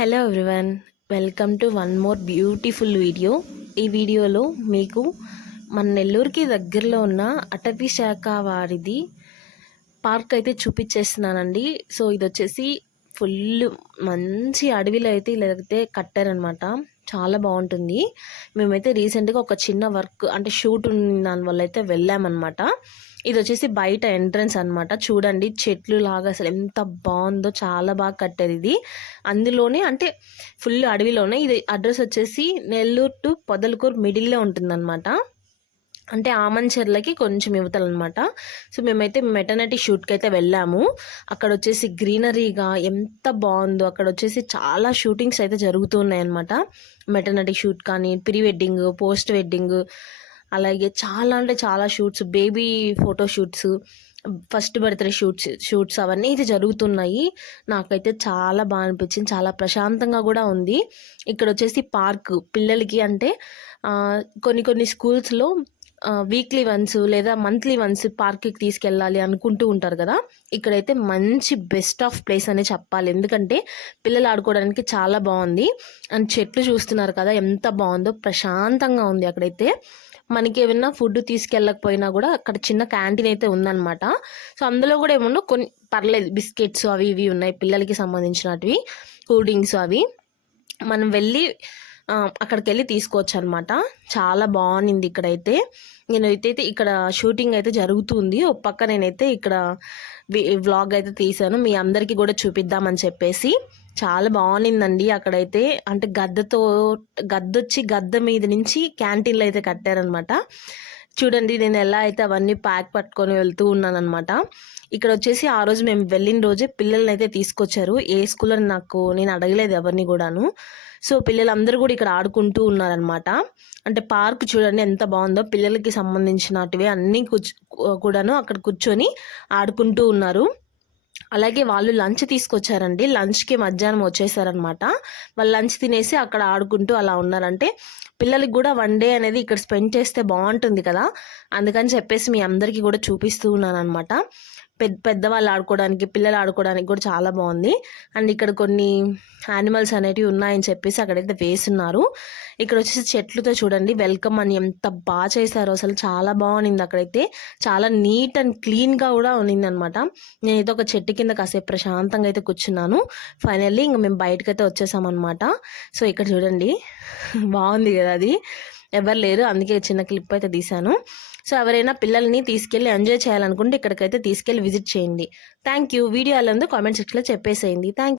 Hello everyone, welcome to one more beautiful video. ఈ వీడియోలో మీకు మన నెల్లూరుకి దగ్గరలో ఉన్న అటవీ శాఖ వారిది పార్క్ అయితే చూపించేస్తున్నానండి. సో ఇది వచ్చేసి ఫుల్ మంచి అడవిలో అయితే ఇలా అయితే కట్టారనమాట. చాలా బాగుంటుంది. మేమైతే రీసెంట్గా ఒక చిన్న వర్క్ అంటే షూట్ ఉన్న దానివల్ల అయితే వెళ్ళామన్నమాట. ఇది వచ్చేసి బయట ఎంట్రన్స్ అనమాట. చూడండి చెట్లు లాగా అసలు ఎంత బాగుందో, చాలా బాగా కట్టారు ఇది. అందులోనే అంటే ఫుల్ అడవిలోనే. ఇది అడ్రస్ వచ్చేసి నెల్లూరు టు పొదలకూరు మిడిల్లో ఉంటుందన్నమాట. అంటే ఆమంచెర్లకి కొంచెం యువతలనమాట. సో మేమైతే మెటర్నిటీ షూట్కి అయితే వెళ్ళాము. అక్కడ వచ్చేసి గ్రీనరీగా ఎంత బాగుందో. అక్కడ వచ్చేసి చాలా షూటింగ్స్ అయితే జరుగుతున్నాయి అనమాట. మెటర్నిటీ షూట్ కానీ, ప్రీ వెడ్డింగ్, పోస్ట్ వెడ్డింగ్, అలాగే చాలా అంటే చాలా shoots, baby photo shoots, first birthday shoots అవన్నీ అయితే జరుగుతున్నాయి. నాకైతే చాలా బాగా అనిపించింది. చాలా ప్రశాంతంగా కూడా ఉంది. ఇక్కడ వచ్చేసి పార్క్ పిల్లలకి అంటే కొన్ని స్కూల్స్లో వీక్లీ వన్స్ లేదా మంత్లీ వన్స్ పార్క్కి తీసుకెళ్ళాలి అనుకుంటూ ఉంటారు కదా. ఇక్కడైతే మంచి బెస్ట్ ఆఫ్ ప్లేస్ అనే చెప్పాలి. ఎందుకంటే పిల్లలు ఆడుకోవడానికి చాలా బాగుంది. అండ్ చెట్లు చూస్తున్నారు కదా ఎంత బాగుందో, ప్రశాంతంగా ఉంది. అక్కడైతే మనకి ఏమైనా ఫుడ్ తీసుకెళ్ళకపోయినా కూడా అక్కడ చిన్న క్యాంటీన్ అయితే ఉందన్నమాట. సో అందులో కూడా ఏమన్నా కొన్ని పర్లేదు, బిస్కెట్స్ అవి ఇవి ఉన్నాయి పిల్లలకి సంబంధించినవి, కూల్ డ్రింక్స్ అవి మనం వెళ్ళి అక్కడికి వెళ్ళి తీసుకోవచ్చు అనమాట. చాలా బాగుంది. ఇక్కడైతే నేనైతే ఇక్కడ షూటింగ్ అయితే జరుగుతుంది. ఒక పక్క నేనైతే ఇక్కడ వ్లాగ్ అయితే తీసాను, మీ అందరికీ కూడా చూపిద్దామని చెప్పేసి. చాలా బాగుందండి అక్కడైతే. అంటే గద్దొచ్చి గద్ద మీద నుంచి క్యాంటీన్లో అయితే కట్టారనమాట. చూడండి నేను ఎలా అయితే అవన్నీ ప్యాక్ పట్టుకొని వెళ్తూ ఉన్నానమాట. ఇక్కడ వచ్చేసి ఆ రోజు మేము వెళ్ళిన రోజే పిల్లల్ని అయితే తీసుకొచ్చారు. ఏ స్కూల్ అని నేను అడగలేదు ఎవరిని కూడాను. సో పిల్లలందరూ కూడా ఇక్కడ ఆడుకుంటూ ఉన్నారనమాట. అంటే పార్క్ చూడండి ఎంత బాగుందో. పిల్లలకి సంబంధించినటివి అన్నీ కూడాను అక్కడ కూర్చొని ఆడుకుంటూ ఉన్నారు. అలాగే వాళ్ళు లంచ్ తీసుకొచ్చారండి. లంచ్కి మధ్యాహ్నం వచ్చేసారనమాట. వాళ్ళు లంచ్ తినేసి అక్కడ ఆడుకుంటూ అలా ఉన్నారంటే పిల్లలకి కూడా వన్ డే అనేది ఇక్కడ స్పెండ్ చేస్తే బాగుంటుంది కదా. అందుకని చెప్పేసి మీ అందరికీ కూడా చూపిస్తూ ఉన్నాను అనమాట. పెద్దవాళ్ళు ఆడుకోవడానికి, పిల్లలు ఆడుకోవడానికి కూడా చాలా బాగుంది. అండ్ ఇక్కడ కొన్ని యానిమల్స్ అనేటివి ఉన్నాయని చెప్పేసి అక్కడైతే వేస్తున్నారు. ఇక్కడ వచ్చేసి చెట్లతో చూడండి వెల్కమ్ అని ఎంత బాగా చేశారో, అసలు చాలా బాగుంది. అక్కడైతే చాలా నీట్ అండ్ క్లీన్గా కూడా ఉన్నింది అనమాట. నేనైతే ఒక చెట్టు కింద కాసేపు ప్రశాంతంగా అయితే కూర్చున్నాను. ఫైనల్లీ ఇంకా మేము బయటకైతే వచ్చేసామన్నమాట. సో ఇక్కడ చూడండి బాగుంది కదా, అది ఎవరు లేరు, అందుకే చిన్న క్లిప్ అయితే తీశాను. సో ఎవరైనా పిల్లల్ని తీసుకెళ్ళి ఎంజాయ్ చేయాలనుకుంటే ఇక్కడికైతే తీసుకెళ్ళి విజిట్ చేయండి. Thank you. వీడియో ఎలా ఉందో కామెంట్ సెక్షన్లో చెప్పేసేయండి. థ్యాంక్